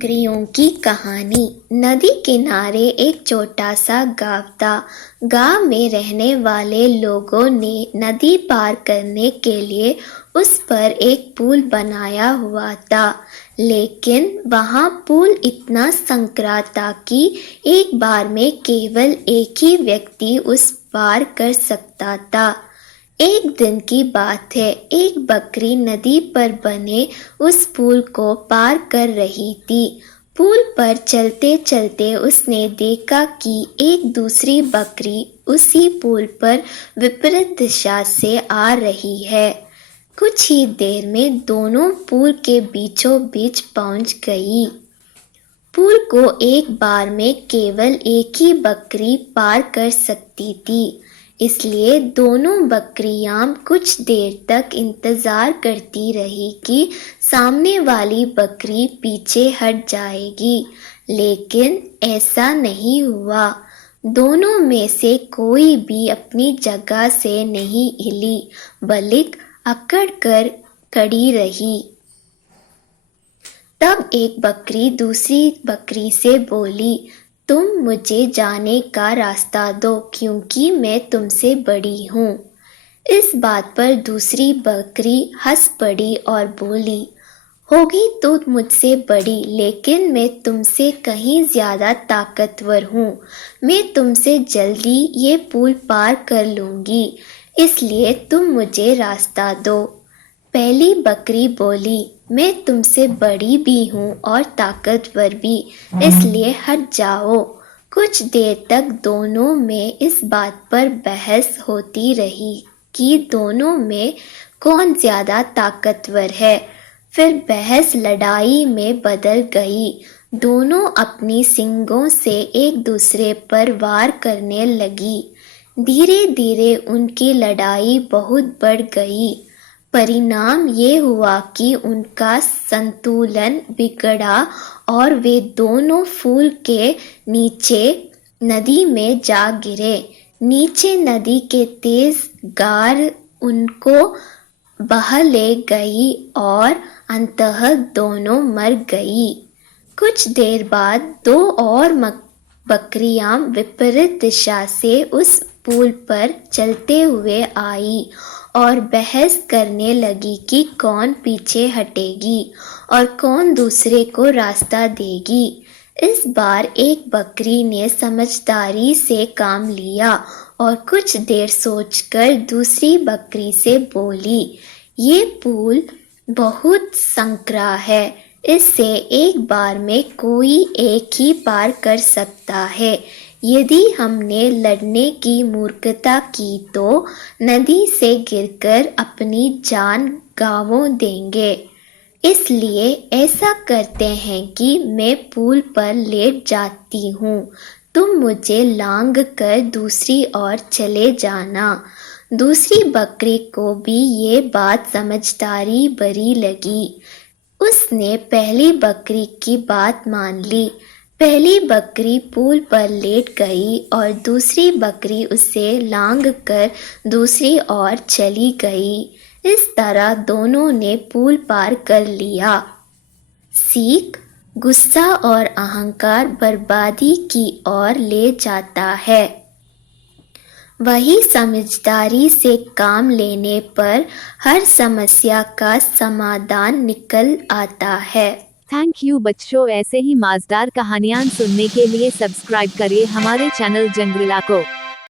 बकरियों की कहानी। नदी किनारे एक छोटा सा गांव था। गांव में रहने वाले लोगों ने नदी पार करने के लिए उस पर एक पुल बनाया हुआ था, लेकिन वहां पुल इतना संकरा था कि एक बार में केवल एक ही व्यक्ति उस पार कर सकता था। एक दिन की बात है, एक बकरी नदी पर बने उस पुल को पार कर रही थी। पुल पर चलते चलते उसने देखा कि एक दूसरी बकरी उसी पुल पर विपरीत दिशा से आ रही है। कुछ ही देर में दोनों पुल के बीचों बीच पहुंच गई। पुल को एक बार में केवल एक ही बकरी पार कर सकती थी, इसलिए दोनों बकरियां कुछ देर तक इंतजार करती रही कि सामने वाली बकरी पीछे हट जाएगी, लेकिन ऐसा नहीं हुआ। दोनों में से कोई भी अपनी जगह से नहीं हिली, बल्कि अकड़ कर खड़ी रही। तब एक बकरी दूसरी बकरी से बोली, तुम मुझे जाने का रास्ता दो, क्योंकि मैं तुमसे बड़ी हूँ। इस बात पर दूसरी बकरी हंस पड़ी और बोली, होगी तो मुझसे बड़ी, लेकिन मैं तुमसे कहीं ज्यादा ताकतवर हूँ। मैं तुमसे जल्दी ये पुल पार कर लूँगी, इसलिए तुम मुझे रास्ता दो। पहली बकरी बोली, मैं तुमसे बड़ी भी हूँ और ताकतवर भी, इसलिए हट जाओ। कुछ देर तक दोनों में इस बात पर बहस होती रही कि दोनों में कौन ज्यादा ताकतवर है। फिर बहस लड़ाई में बदल गई। दोनों अपनी सींगों से एक दूसरे पर वार करने लगी। धीरे धीरे उनकी लड़ाई बहुत बढ़ गई। परिणाम ये हुआ कि उनका संतुलन बिगड़ा और वे दोनों पुल के नीचे नदी में जा गिरे। नीचे नदी के तेज गार उनको बहा ले गई और अंततः दोनों मर गई। कुछ देर बाद दो और बकरियां विपरीत दिशा से उस पुल पर चलते हुए आई और बहस करने लगी कि कौन पीछे हटेगी और कौन दूसरे को रास्ता देगी। इस बार एक बकरी ने समझदारी से काम लिया और कुछ देर सोचकर दूसरी बकरी से बोली, ये पुल बहुत संकरा है, इससे एक बार में कोई एक ही पार कर सकता है। यदि हमने लड़ने की मूर्खता की तो नदी से गिरकर अपनी जान गंवा देंगे। इसलिए ऐसा करते हैं कि मैं पुल पर लेट जाती हूँ, तुम मुझे लांग कर दूसरी ओर चले जाना। दूसरी बकरी को भी ये बात समझदारी भरी लगी। उसने पहली बकरी की बात मान ली। पहली बकरी पुल पर लेट गई और दूसरी बकरी उसे लांग कर दूसरी ओर चली गई। इस तरह दोनों ने पुल पार कर लिया। सीख, गुस्सा और अहंकार बर्बादी की ओर ले जाता है, वही समझदारी से काम लेने पर हर समस्या का समाधान निकल आता है। थैंक यू बच्चों, ऐसे ही मजेदार कहानियाँ सुनने के लिए सब्सक्राइब करिए हमारे चैनल जंगला को।